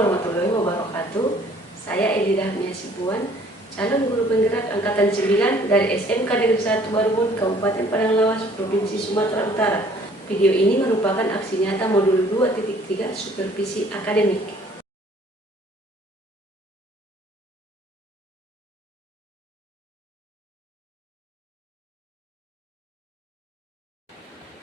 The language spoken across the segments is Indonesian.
warahmatullahi wabarakatuh. Saya Elida Mia Sibuan, calon guru penggerak Angkatan 9 dari SMK Negeri 1 Barubun, Kabupaten Padang Lawas, Provinsi Sumatera Utara. Video ini merupakan aksi nyata modul 2.3 supervisi akademik.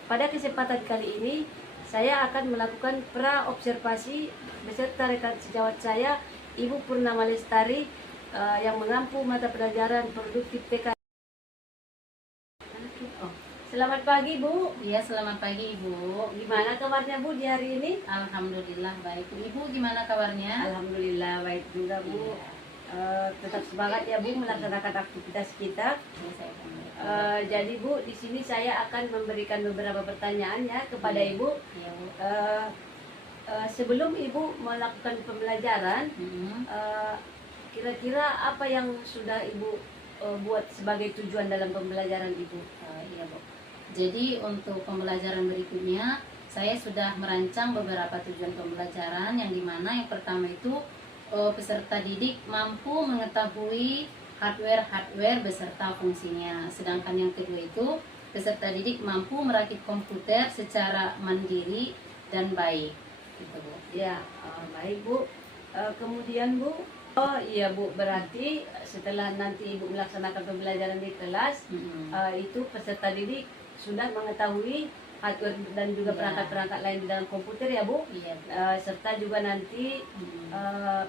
Pada kesempatan kali ini, saya akan melakukan pra-observasi beserta rekan sejawat saya, Ibu Purnama Lestari, yang mengampu mata pelajaran produktif TK. Selamat pagi, Bu. Iya, selamat pagi, Ibu. Gimana kabarnya, Bu, di hari ini? Alhamdulillah baik. Ibu gimana kabarnya? Alhamdulillah baik juga, Bu. Tetap semangat ya, Bu, melaksanakan aktivitas kita. Jadi Bu, di sini saya akan memberikan beberapa pertanyaan ya kepada Ibu. Iya, Bu. Sebelum Ibu melakukan pembelajaran, kira-kira apa yang sudah Ibu buat sebagai tujuan dalam pembelajaran Ibu? Iya, Bu. Jadi untuk pembelajaran berikutnya, saya sudah merancang beberapa tujuan pembelajaran yang dimana yang pertama itu peserta didik mampu mengetahui hardware beserta fungsinya. Sedangkan yang kedua itu peserta didik mampu merakit komputer secara mandiri dan baik. Gitu, Bu. Ya, baik Bu. Kemudian Bu, oh iya Bu, berarti setelah nanti Ibu melaksanakan pembelajaran di kelas, itu peserta didik sudah mengetahui hardware dan juga perangkat-perangkat lain di dalam komputer ya Bu. Iya, Bu. Serta juga nanti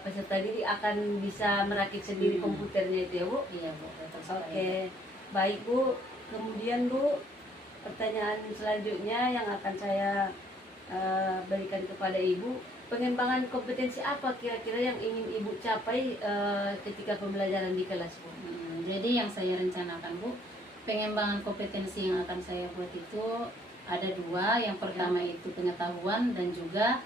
peserta didik akan bisa merakit sendiri komputernya itu ya Bu. Iya, Bu. Oke, baik Bu. Kemudian Bu, pertanyaan selanjutnya yang akan saya berikan kepada Ibu, pengembangan kompetensi apa kira-kira yang ingin Ibu capai ketika pembelajaran di kelas Bu? Jadi yang saya rencanakan, Bu, pengembangan kompetensi yang akan saya buat itu ada dua. Yang pertama itu pengetahuan dan juga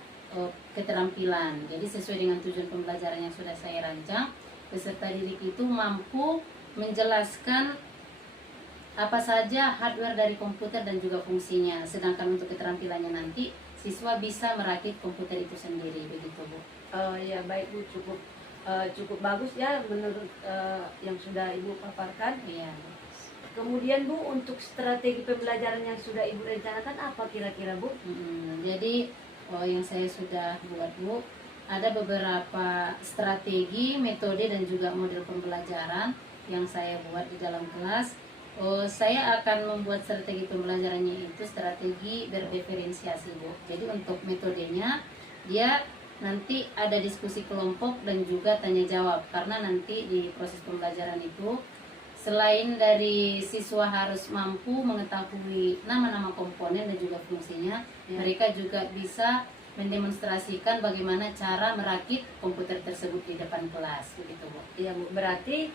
keterampilan. Jadi sesuai dengan tujuan pembelajaran yang sudah saya rancang, peserta didik itu mampu menjelaskan apa saja hardware dari komputer dan juga fungsinya. Sedangkan untuk keterampilannya nanti siswa bisa merakit komputer itu sendiri, begitu Bu. Ya baik Bu, cukup bagus ya menurut yang sudah Ibu paparkan. Iya. Kemudian Bu, untuk strategi pembelajaran yang sudah Ibu rencanakan apa kira-kira Bu? Jadi yang saya sudah buat Bu, ada beberapa strategi, metode dan juga model pembelajaran yang saya buat di dalam kelas. Saya akan membuat strategi pembelajarannya itu strategi berdiferensiasi Bu. Jadi untuk metodenya dia nanti ada diskusi kelompok dan juga tanya jawab, karena nanti di proses pembelajaran itu selain dari siswa harus mampu mengetahui nama-nama komponen dan juga fungsinya, mereka juga bisa mendemonstrasikan bagaimana cara merakit komputer tersebut di depan kelas, begitu Bu. Iya Bu, berarti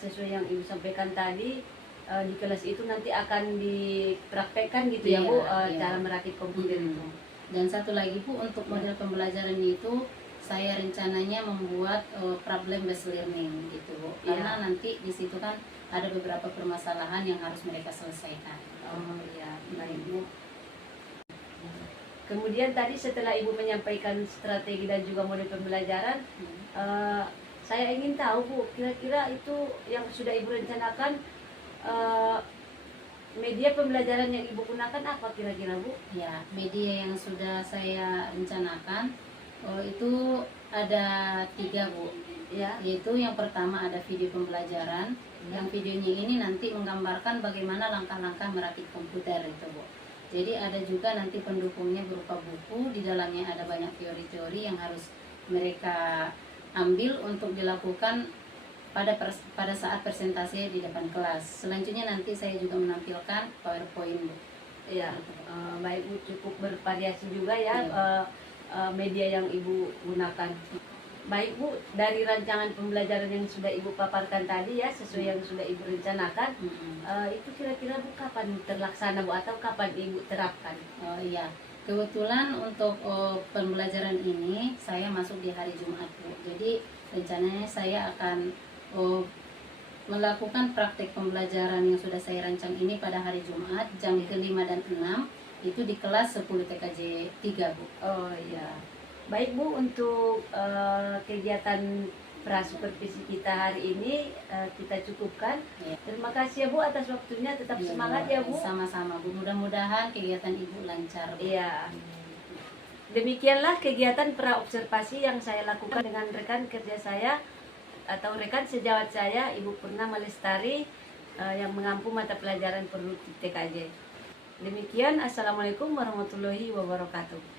sesuai yang Ibu sampaikan tadi, di kelas itu nanti akan dipraktekkan gitu ya Bu, cara merakit komputer itu. Dan satu lagi Bu, untuk model pembelajaran itu saya rencananya membuat problem based learning gitu Bu, karena nanti di situ kan ada beberapa permasalahan yang harus mereka selesaikan. Oh iya, baik Bu. Kemudian tadi setelah Ibu menyampaikan strategi dan juga model pembelajaran, saya ingin tahu Bu, kira-kira itu yang sudah Ibu rencanakan, media pembelajaran yang Ibu gunakan apa kira-kira Bu? Ya, media yang sudah saya rencanakan itu ada 3 Bu. Ya. Yaitu yang pertama ada video pembelajaran. Yang videonya ini nanti menggambarkan bagaimana langkah-langkah merakit komputer itu Bu. Jadi ada juga nanti pendukungnya berupa buku, di dalamnya ada banyak teori-teori yang harus mereka ambil untuk dilakukan pada saat presentasi di depan kelas. Selanjutnya nanti saya juga menampilkan PowerPoint Bu. Ya, baik Bu, cukup bervariasi juga ya media yang Ibu gunakan. Baik Bu, dari rancangan pembelajaran yang sudah Ibu paparkan tadi ya, sesuai yang sudah Ibu rencanakan, itu kira-kira Bu kapan terlaksana Bu, atau kapan Ibu terapkan? Iya, kebetulan untuk pembelajaran ini saya masuk di hari Jumat Bu. Jadi rencananya saya akan melakukan praktek pembelajaran yang sudah saya rancang ini pada hari Jumat jam ke-5 dan 6 itu di kelas 10 TKJ 3 Bu. Oh iya. Baik Bu, untuk kegiatan prasupervisi kita hari ini kita cukupkan. Ya. Terima kasih ya Bu atas waktunya, tetap Ya, semangat ya Bu. Sama-sama Bu, mudah-mudahan kegiatan Ibu lancar. Iya. Demikianlah kegiatan praobservasi yang saya lakukan dengan rekan kerja saya atau rekan sejawat saya, Ibu Purnama Lestari, yang mengampu mata pelajaran produktif TKJ. Demikian, Assalamualaikum warahmatullahi wabarakatuh.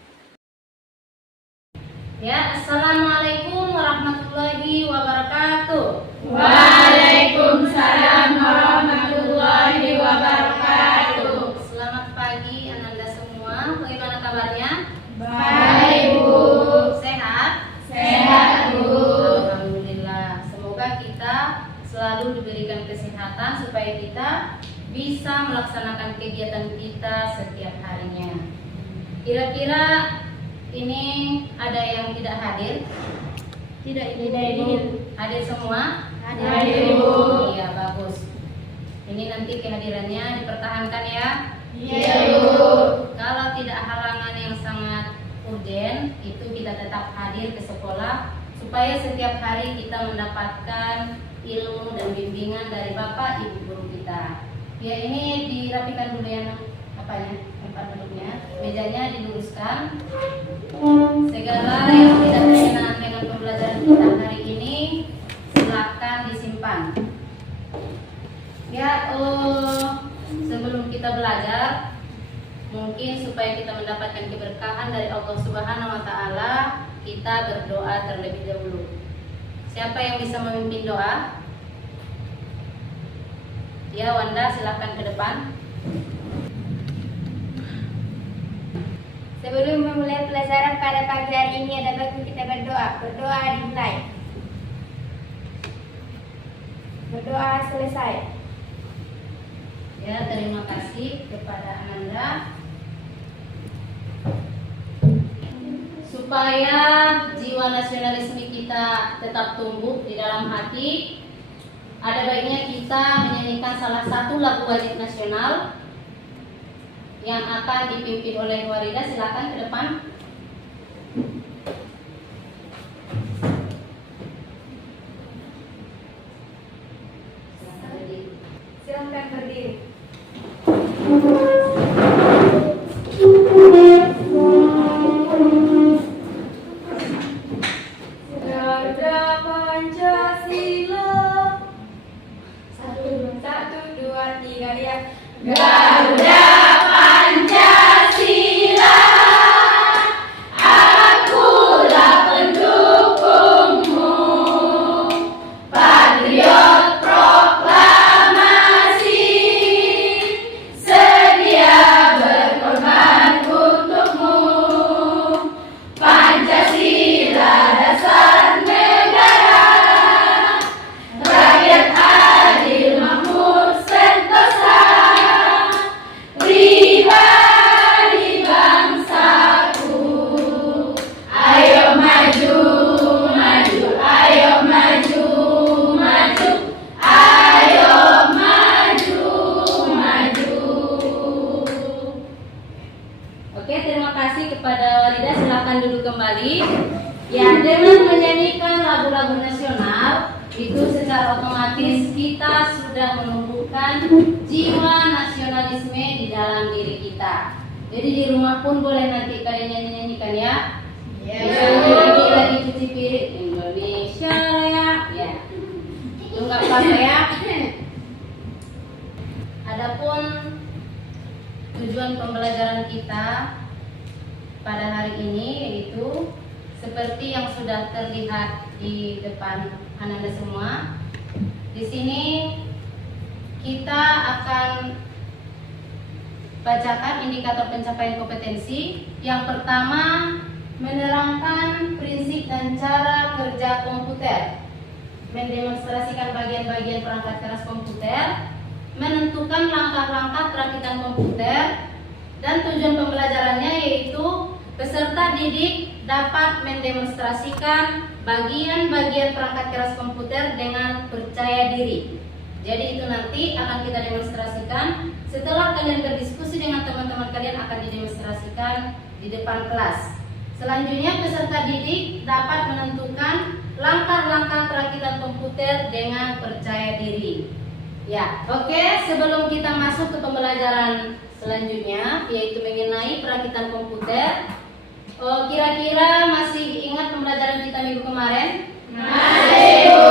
Ya, Assalamualaikum warahmatullahi wabarakatuh. Waalaikumsalam warahmatullahi wabarakatuh. Selamat pagi Ananda semua. Bagaimana kabarnya? Baik, Bu. Sehat? Sehat, Bu. Alhamdulillah. Semoga kita selalu diberikan kesehatan supaya kita bisa melaksanakan kegiatan kita setiap harinya. Kira-kira ini ada yang tidak hadir? Tidak hadir. Hadir semua? Hadir, Bu. Iya, bagus. Ini nanti kehadirannya dipertahankan ya. Iya, Bu. Kalau tidak halangan yang sangat urgen, itu kita tetap hadir ke sekolah supaya setiap hari kita mendapatkan ilmu dan bimbingan dari Bapak Ibu guru kita. Ya, ini dirapikan dulu ya tempat duduknya, mejanya diluruskan. Segala yang tidak berkenan dengan pembelajaran kita hari ini silakan disimpan. Ya, sebelum kita belajar, mungkin supaya kita mendapatkan keberkahan dari Allah Subhanahu wa taala, kita berdoa terlebih dahulu. Siapa yang bisa memimpin doa? Ya, Wanda, silakan ke depan. Sebelum memulai pelajaran pada pagi hari ini, ada baiknya kita berdoa. Berdoa dimulai. Berdoa selesai. Ya, terima kasih kepada Ananda. Supaya jiwa nasionalisme kita tetap tumbuh di dalam hati, ada baiknya kita menyanyikan salah satu lagu wajib nasional yang akan dipimpin oleh Warida. Silakan ke depan. Silakan berdiri. Garda Pancasila. Satu, dua, tiga, lihat. Garda Pancasila, akulah pendukungmu. Patriot proklamasi, sedia berkorban untukmu. Pancasila dasar negara, rakyat adil makmur sentosa, pribadi bangsaku. Ayo maju, maju, ayo maju, maju, ayo maju, maju. Oke, terima kasih kepada Warida. Silakan duduk kembali. Ya, dengan menyanyikan lagu-lagu nasional itu secara otomatis kita sudah menumbuhkan jiwa nasionalisme di dalam diri kita. Jadi di rumah pun boleh nanti kalian nyanyi-nyanyikan ya. Lagi cuci piring Indonesia Raya. Ya. Itu nggak apa-apa ya. Adapun tujuan pembelajaran kita pada hari ini yaitu seperti yang sudah terlihat di depan Ananda semua. Di sini kita akan bacakan indikator pencapaian kompetensi. Yang pertama, menerangkan prinsip dan cara kerja komputer, mendemonstrasikan bagian-bagian perangkat keras komputer, menentukan langkah-langkah perakitan komputer, dan tujuan pembelajarannya yaitu peserta didik dapat mendemonstrasikan bagian-bagian perangkat keras komputer dengan percaya diri. Jadi itu nanti akan kita demonstrasikan setelah kalian berdiskusi dengan teman-teman kalian, akan didemonstrasikan di depan kelas. Selanjutnya peserta didik dapat menentukan langkah-langkah perakitan komputer dengan percaya diri. Ya, oke, sebelum kita masuk ke pembelajaran selanjutnya yaitu mengenai perakitan komputer, kira-kira masih ingat pembelajaran kita minggu kemarin? Masih, Bu.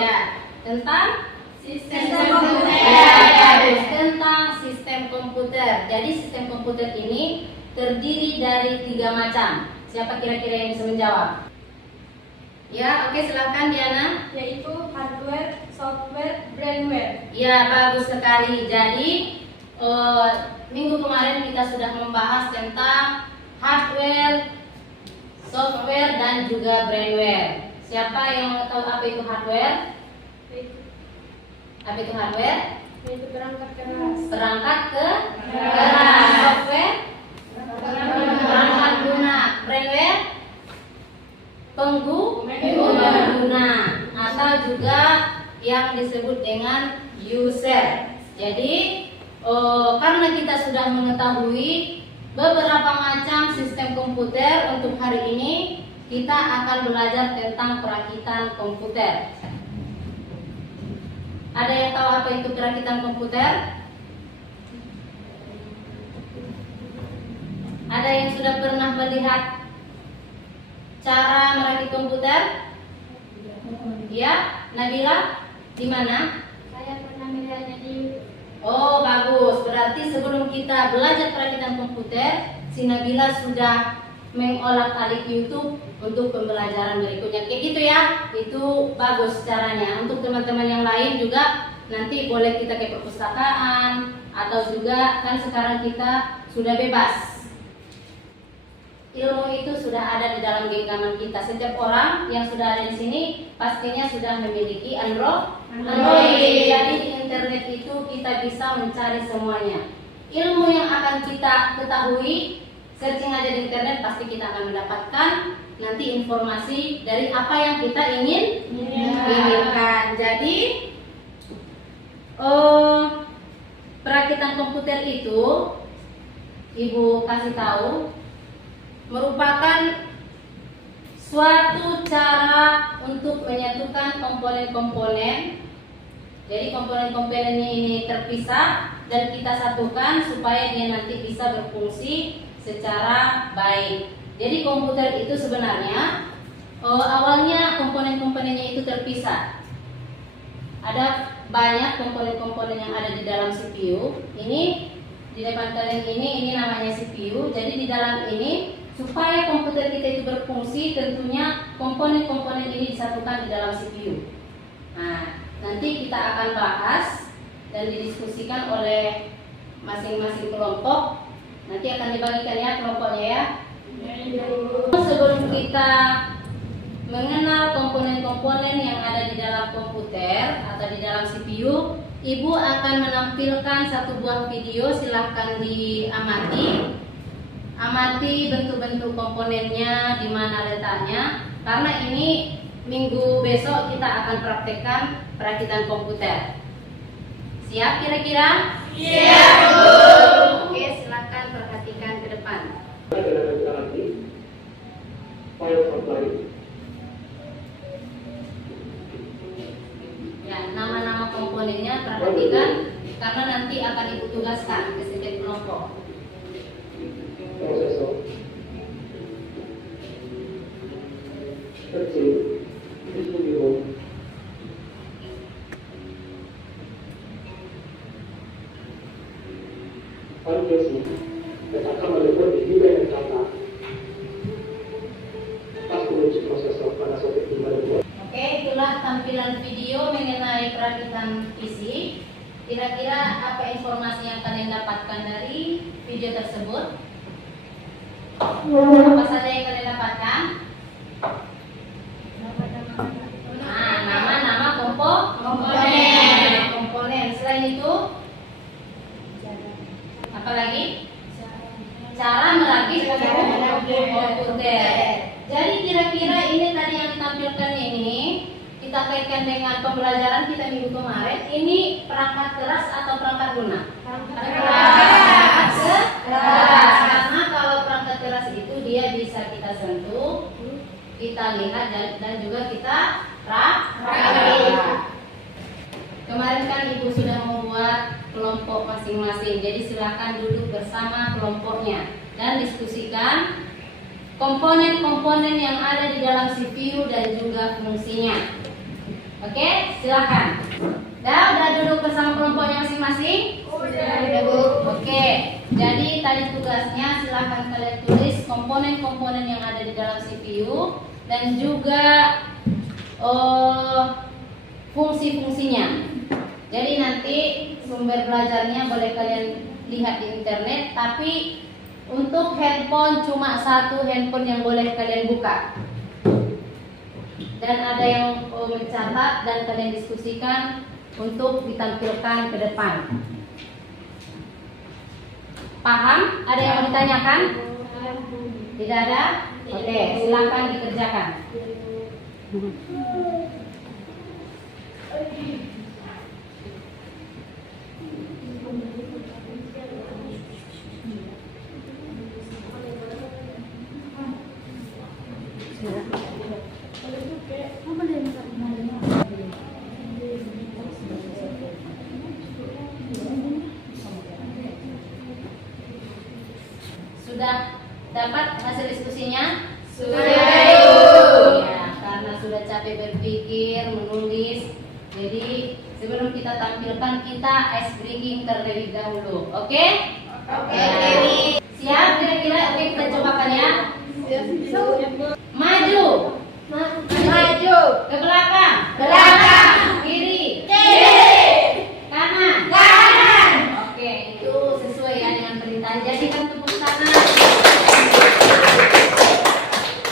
Ya, tentang Sistem komputer. ya, tentang sistem komputer. Jadi sistem komputer ini terdiri dari 3 macam. Siapa kira-kira yang bisa menjawab? Ya, oke, silakan Diana. Yaitu hardware, software, brainware. Ya, bagus sekali. Jadi minggu kemarin kita sudah membahas tentang hardware, software, dan juga brainware. Siapa yang mau tahu apa itu hardware? Apa itu hardware? Yaitu perangkat keras. Perangkat keras. Software? Perangkat guna. Brainware? Pengguna. Atau juga yang disebut dengan user. Jadi karena kita sudah mengetahui beberapa macam sistem komputer, untuk hari ini kita akan belajar tentang perakitan komputer. Ada yang tahu apa itu perakitan komputer? Ada yang sudah pernah melihat cara merakit komputer? Ya, Nabila, di mana? Saya pernah melihatnya di YouTube. Oh, bagus. Berarti sebelum kita belajar perakitan komputer, si Nabila sudah mengolak-alik YouTube untuk pembelajaran berikutnya. Kayak gitu ya. Itu bagus caranya. Untuk teman-teman yang lain juga nanti boleh kita ke perpustakaan atau juga kan sekarang kita sudah bebas. Ilmu itu sudah ada di dalam genggaman kita. Setiap orang yang sudah ada di sini pastinya sudah memiliki Android. Jadi di internet itu kita bisa mencari semuanya. Ilmu yang akan kita ketahui, searching aja di internet pasti kita akan mendapatkan nanti informasi dari apa yang kita inginkan. Jadi perakitan komputer itu Ibu kasih tahu merupakan suatu cara untuk menyatukan komponen-komponen. Jadi komponen-komponennya ini terpisah dan kita satukan supaya dia nanti bisa berfungsi secara baik. Jadi komputer itu sebenarnya awalnya komponen-komponennya itu terpisah. Ada banyak komponen-komponen yang ada di dalam CPU. Ini di depan kalian ini namanya CPU. Jadi di dalam ini supaya komputer kita itu berfungsi, tentunya komponen-komponen ini disatukan di dalam CPU. Nah, nanti kita akan bahas dan didiskusikan oleh masing-masing kelompok. Nanti akan dibagikan ya kelompoknya ya. Sebelum kita mengenal komponen-komponen yang ada di dalam komputer atau di dalam CPU, Ibu akan menampilkan satu buah video, silahkan diamati. Amati bentuk-bentuk komponennya, di mana letaknya. Karena ini minggu besok kita akan praktekkan perakitan komputer. Siap kira-kira? Siap, Bu. Oke, silakan perhatikan ke depan. Ya, nama-nama komponennya perhatikan karena nanti akan Ibu tugaskan ke setiap kelompok. Prosesor kecil itu di home Fantasy letakkan telepon di juga yang kata pas kunci prosesor pada soket di motherboard. Oke, itulah tampilan video mengenai perakitan PC. Kira-kira apa informasi yang kalian dapatkan dari video tersebut? Apa saja yang kalian dapatkan? Nah, nama-nama komponen. Selain itu, apa lagi? Cara merakit komputer. Jadi kira-kira ini tadi yang ditampilkan ini kita kaitkan dengan pembelajaran kita minggu kemarin. Ini perangkat keras atau perangkat lunak? Perangkat keras. Karena kalau perangkat keras itu dia bisa kita sentuh, kita lihat dan juga kita raba. Kemarin kan Ibu sudah membuat kelompok masing-masing, jadi silakan duduk bersama kelompoknya dan diskusikan komponen-komponen yang ada di dalam CPU dan juga fungsinya. Oke, silakan. Udah duduk bersama kelompoknya masing-masing? Udah, Bu. Oke, jadi tadi tugasnya silakan kalian tulis komponen-komponen yang ada di dalam CPU dan juga fungsi-fungsinya. Jadi nanti sumber belajarnya boleh kalian lihat di internet, tapi untuk handphone cuma satu handphone yang boleh kalian buka. Dan ada yang mencatat dan kalian diskusikan untuk ditampilkan ke depan. Paham? Ada yang mau ditanyakan? Tidak ada? Oke, silakan dikerjakan. Sudah dapat hasil diskusinya? Sudah. Ya, karena sudah capek berpikir, menulis. Jadi sebelum kita tampilkan, kita ice breaking terlebih dahulu. Oke? Oke. Siap kira-kira? Oke, kita cobakan ya. Maju. Maju. Ke belakang. Belakang. Kiri. Kiri. Kanan. Kanan. Oke, itu sesuai ya dengan perintah. Jadikan tepuk tangan.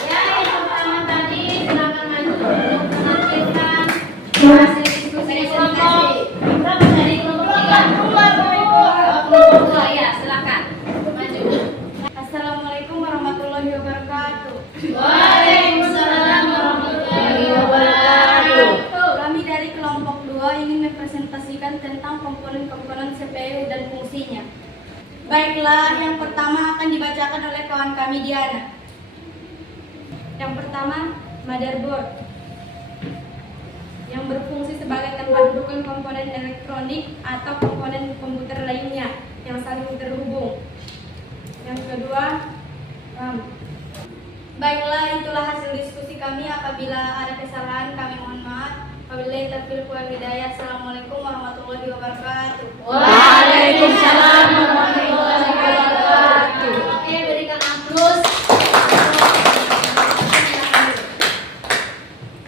Ya, yang pertama tadi silakan maju untuk menampilkan hasil diskusi kelompok. Berapa tadi kelompok tiga? Kelompok dua ya, silakan maju. Assalamualaikum warahmatullahi wabarakatuh. Waalaikumsalam warahmatullahi wabarakatuh. Kami dari kelompok 2 ingin mempresentasikan tentang komponen-komponen CPU dan fungsinya. Baiklah, yang pertama akan dibacakan oleh kawan kami Diana. Yang pertama, motherboard, yang berfungsi sebagai tempat dukung komponen elektronik atau komponen komputer lainnya yang saling terhubung. Yang kedua, RAM. Baiklah, itulah hasil diskusi kami. Apabila ada kesalahan, kami mohon maaf. Wabillahi taufiq wal hidayah. Assalamualaikum warahmatullahi wabarakatuh. Waalaikumsalam warahmatullahi wabarakatuh. Oke, berikan aplaus.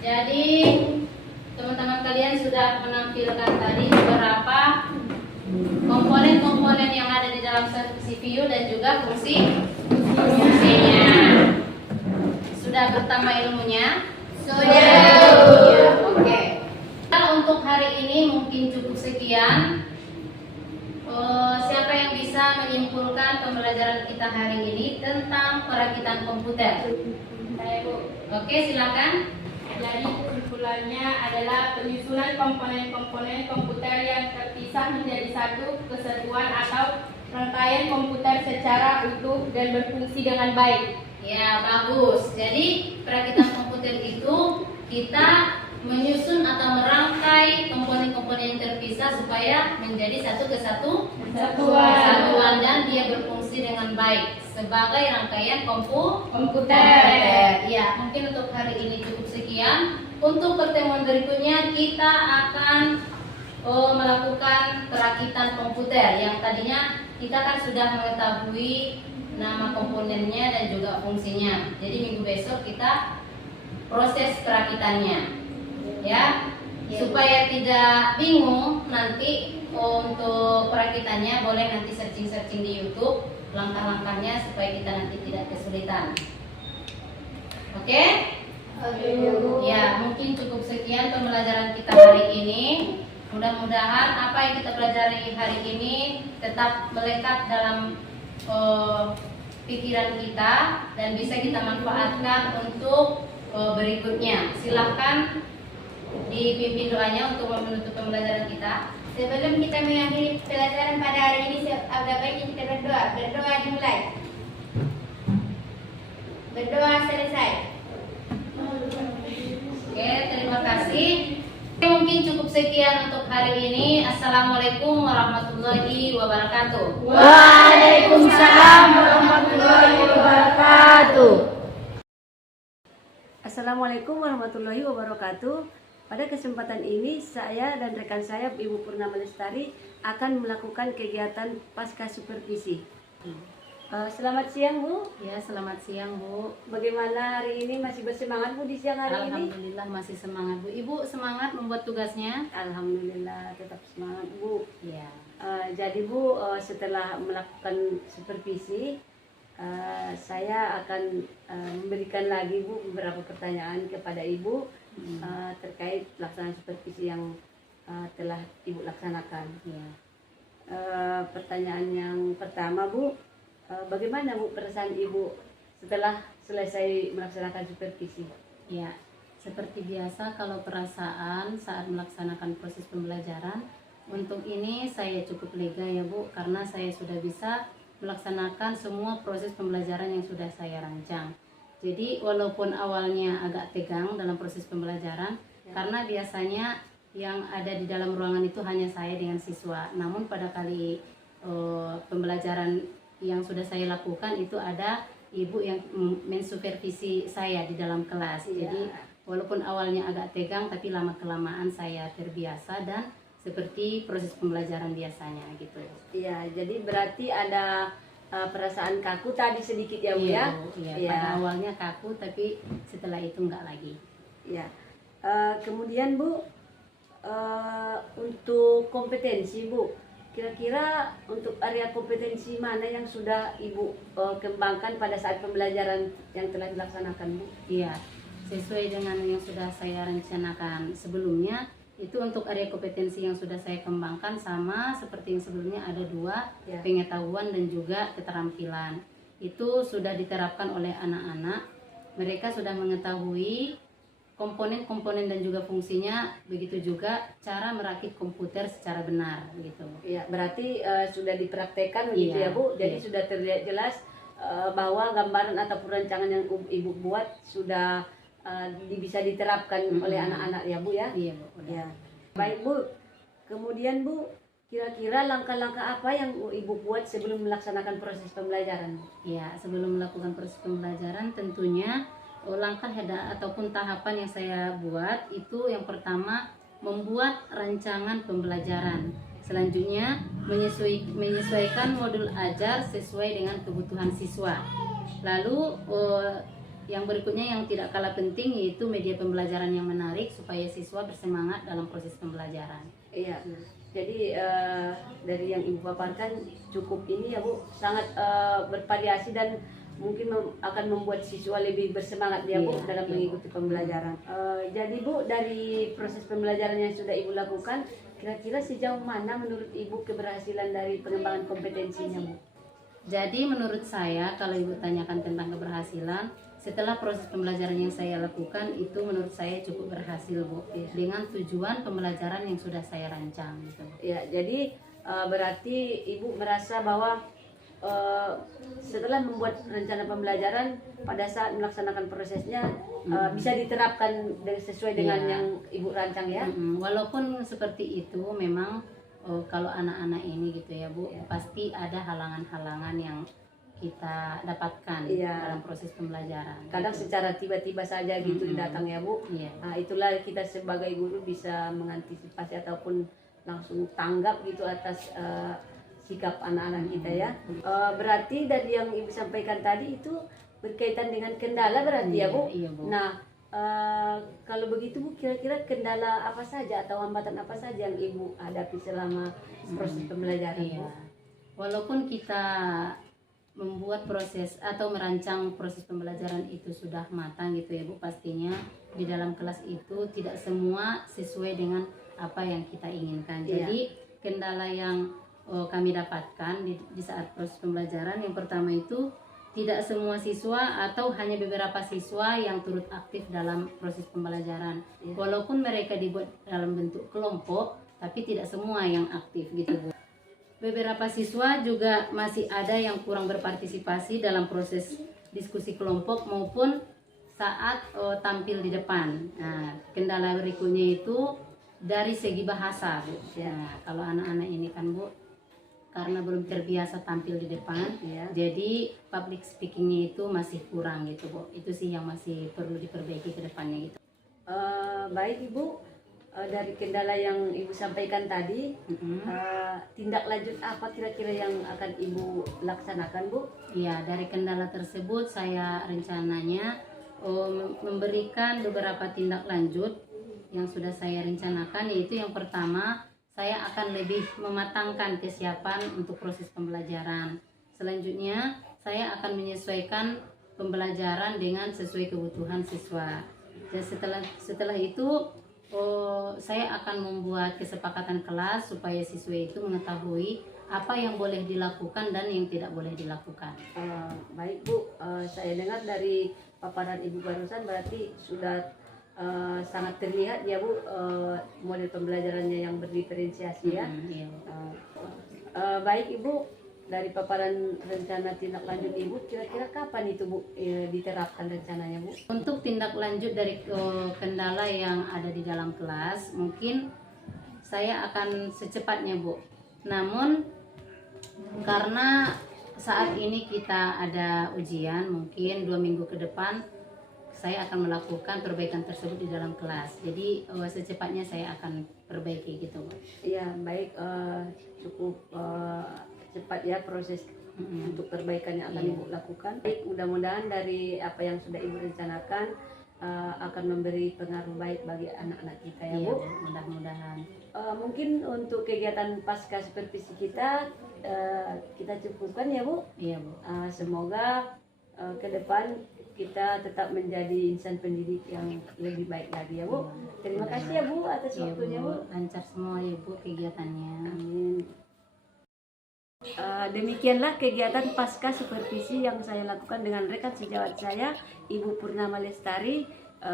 Jadi teman-teman kalian sudah menampilkan tadi beberapa komponen-komponen yang ada di dalam satu CPU dan juga fungsinya. Sudah bertambah ilmunya? Sudah. Ya, oke. Nah, untuk hari ini mungkin cukup sekian. Siapa yang bisa menyimpulkan pembelajaran kita hari ini tentang perakitan komputer? Saya, Bu. Oke, silakan. Jadi kesimpulannya adalah penyusunan komponen-komponen komputer yang terpisah menjadi satu kesatuan atau rangkaian komputer secara utuh dan berfungsi dengan baik. Ya, bagus. Jadi perakitan komputer itu kita menyusun atau merangkai komponen-komponen yang terpisah supaya menjadi satu kesatuan dan dia berfungsi dengan baik sebagai rangkaian komputer. Ya, mungkin untuk hari ini cukup sekian. Untuk pertemuan berikutnya kita akan melakukan perakitan komputer yang tadinya kita kan sudah mengetahui nama komponennya dan juga fungsinya. Jadi minggu besok kita proses perakitannya. Ya, supaya tidak bingung nanti untuk perakitannya boleh nanti searching di YouTube langkah-langkahnya supaya kita nanti tidak kesulitan. Oke? Ya, mungkin cukup sekian pembelajaran kita hari ini. Mudah-mudahan apa yang kita pelajari hari ini tetap melekat dalam pikiran kita dan bisa kita manfaatkan untuk berikutnya. Silahkan dipimpin doanya untuk menutup pembelajaran kita. Sebelum kita mengakhiri pelajaran pada hari ini, ada baiknya kita berdoa. Berdoa dimulai. Berdoa selesai. Oke, terima kasih. Mungkin cukup sekian untuk hari ini. Assalamualaikum warahmatullahi wabarakatuh. Waalaikumsalam warahmatullahi wabarakatuh. Assalamualaikum warahmatullahi wabarakatuh. Pada kesempatan ini saya dan rekan saya Ibu Purnama Lestari akan melakukan kegiatan pasca supervisi. Selamat siang Bu. Ya, selamat siang Bu. Bagaimana hari ini, masih bersemangat Bu di siang hari ini? Alhamdulillah masih semangat Bu. Ibu semangat membuat tugasnya? Alhamdulillah tetap semangat Bu. Ya. Jadi Bu, setelah melakukan supervisi, saya akan memberikan lagi Bu beberapa pertanyaan kepada Ibu terkait pelaksanaan supervisi yang telah Ibu laksanakan. Ya. Pertanyaan yang pertama Bu, bagaimana Bu perasaan Ibu setelah selesai melaksanakan supervisi? Ya, seperti biasa kalau perasaan saat melaksanakan proses pembelajaran, untuk ini saya cukup lega ya Bu, karena saya sudah bisa melaksanakan semua proses pembelajaran yang sudah saya rancang. Jadi walaupun awalnya agak tegang dalam proses pembelajaran, karena biasanya yang ada di dalam ruangan itu hanya saya dengan siswa. Namun pada kali pembelajaran yang sudah saya lakukan itu ada ibu yang mensupervisi saya di dalam kelas. Jadi walaupun awalnya agak tegang, tapi lama kelamaan saya terbiasa dan seperti proses pembelajaran biasanya gitu. Iya, jadi berarti ada perasaan kaku tadi sedikit ya Bu ya? Iya, pada awalnya kaku tapi setelah itu enggak lagi. Iya. Kemudian Bu, untuk kompetensi Bu, kira-kira untuk area kompetensi mana yang sudah Ibu kembangkan pada saat pembelajaran yang telah dilaksanakan Bu? Iya, sesuai dengan yang sudah saya rencanakan sebelumnya, itu untuk area kompetensi yang sudah saya kembangkan sama seperti yang sebelumnya ada dua, pengetahuan dan juga keterampilan. Itu sudah diterapkan oleh anak-anak, mereka sudah mengetahui komponen-komponen dan juga fungsinya, begitu juga cara merakit komputer secara benar gitu. Iya, berarti sudah dipraktekkan begitu ya Bu. Jadi sudah terlihat jelas bahwa gambaran ataupun rancangan yang Ibu buat sudah bisa diterapkan oleh anak-anak ya Bu ya. Iya Bu. Ya. Baik Bu. Kemudian Bu, kira-kira langkah-langkah apa yang Ibu buat sebelum melaksanakan proses pembelajaran? Ya, sebelum melakukan proses pembelajaran tentunya langkah ataupun tahapan yang saya buat itu yang pertama membuat rancangan pembelajaran. Selanjutnya menyesuaikan modul ajar sesuai dengan kebutuhan siswa. Lalu yang berikutnya yang tidak kalah penting yaitu media pembelajaran yang menarik supaya siswa bersemangat dalam proses pembelajaran. Iya. Jadi dari yang Ibu paparkan cukup ini ya Bu, sangat bervariasi dan mungkin akan membuat siswa lebih bersemangat ya Bu dalam mengikuti pembelajaran. Jadi Bu, dari proses pembelajaran yang sudah Ibu lakukan, kira-kira sejauh mana menurut Ibu keberhasilan dari pengembangan kompetensinya Bu? Jadi menurut saya kalau Ibu tanyakan tentang keberhasilan, setelah proses pembelajaran yang saya lakukan itu menurut saya cukup berhasil Bu, dengan tujuan pembelajaran yang sudah saya rancang gitu. Ya, jadi berarti Ibu merasa bahwa setelah membuat rencana pembelajaran pada saat melaksanakan prosesnya bisa diterapkan sesuai dengan yang Ibu rancang ya. Walaupun seperti itu memang kalau anak-anak ini gitu ya Bu, pasti ada halangan-halangan yang kita dapatkan dalam proses pembelajaran. Kadang gitu. secara tiba-tiba saja gitu datang ya Bu. Iya. Itulah kita sebagai guru bisa mengantisipasi ataupun langsung tanggap gitu atas sikap anak-anak kita ya. Berarti dari yang Ibu sampaikan tadi itu berkaitan dengan kendala berarti ya Bu? Iya, Bu. Nah, kalau begitu Bu, kira-kira kendala apa saja atau hambatan apa saja yang Ibu hadapi selama proses pembelajaran Bu? Walaupun kita membuat proses atau merancang proses pembelajaran itu sudah matang gitu ya Bu, pastinya di dalam kelas itu tidak semua sesuai dengan apa yang kita inginkan. Jadi kendala yang kami dapatkan di saat proses pembelajaran yang pertama itu tidak semua siswa atau hanya beberapa siswa yang turut aktif dalam proses pembelajaran. Walaupun mereka dibuat dalam bentuk kelompok, tapi tidak semua yang aktif gitu Bu. Beberapa siswa juga masih ada yang kurang berpartisipasi dalam proses diskusi kelompok maupun saat tampil di depan. Nah, kendala berikutnya itu dari segi bahasa, Bu. Nah, kalau anak-anak ini kan, Bu, karena belum terbiasa tampil di depan, Ya. jadi public speakingnya itu masih kurang gitu, Bu. Itu sih yang masih perlu diperbaiki ke depannya gitu. Baik Ibu, dari kendala yang Ibu sampaikan tadi, tindak lanjut apa kira-kira yang akan Ibu laksanakan, Bu? Ya, dari kendala tersebut saya rencananya memberikan beberapa tindak lanjut yang sudah saya rencanakan, yaitu yang pertama, saya akan lebih mematangkan kesiapan untuk proses pembelajaran. Selanjutnya, saya akan menyesuaikan pembelajaran dengan sesuai kebutuhan siswa. Dan setelah itu, saya akan membuat kesepakatan kelas supaya siswa itu mengetahui apa yang boleh dilakukan dan yang tidak boleh dilakukan. Baik Bu, saya dengar dari paparan Ibu barusan berarti sudah sangat terlihat ya Bu, model pembelajarannya yang berdiferensiasi ya. Iya. Baik Ibu, dari paparan rencana tindak lanjut Ibu, kira-kira kapan itu Bu diterapkan rencananya Bu? Untuk tindak lanjut dari kendala yang ada di dalam kelas, mungkin saya akan secepatnya, Bu. Namun karena saat ini kita ada ujian, mungkin 2 minggu ke depan saya akan melakukan perbaikan tersebut di dalam kelas. Jadi secepatnya saya akan perbaiki gitu, Bu. Ya baik, cukup cepat ya proses untuk perbaikan yang akan Ibu lakukan. Baik, mudah-mudahan dari apa yang sudah Ibu rencanakan akan memberi pengaruh baik bagi anak-anak kita ya Bu. Mudah-mudahan. Mungkin untuk kegiatan pasca supervisi kita cukupkan ya Bu. Iya, Bu. Semoga ke depan kita tetap menjadi insan pendidik yang lebih baik lagi ya Bu. Terima kasih ya Bu atas waktunya Bu. Lancar semua ya Bu kegiatannya. Amin. Demikianlah kegiatan pasca supervisi yang saya lakukan dengan rekan sejawat saya, Ibu Purnama Lestari,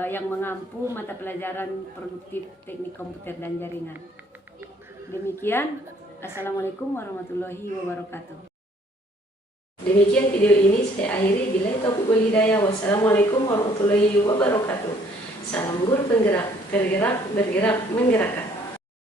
yang mengampu mata pelajaran produktif teknik komputer dan jaringan. Demikian, Assalamualaikum warahmatullahi wabarakatuh. Demikian video ini saya akhiri. Billahi taufiq wal hidayah. Wassalamualaikum warahmatullahi wabarakatuh. Salam guru penggerak, bergerak, menggerakkan.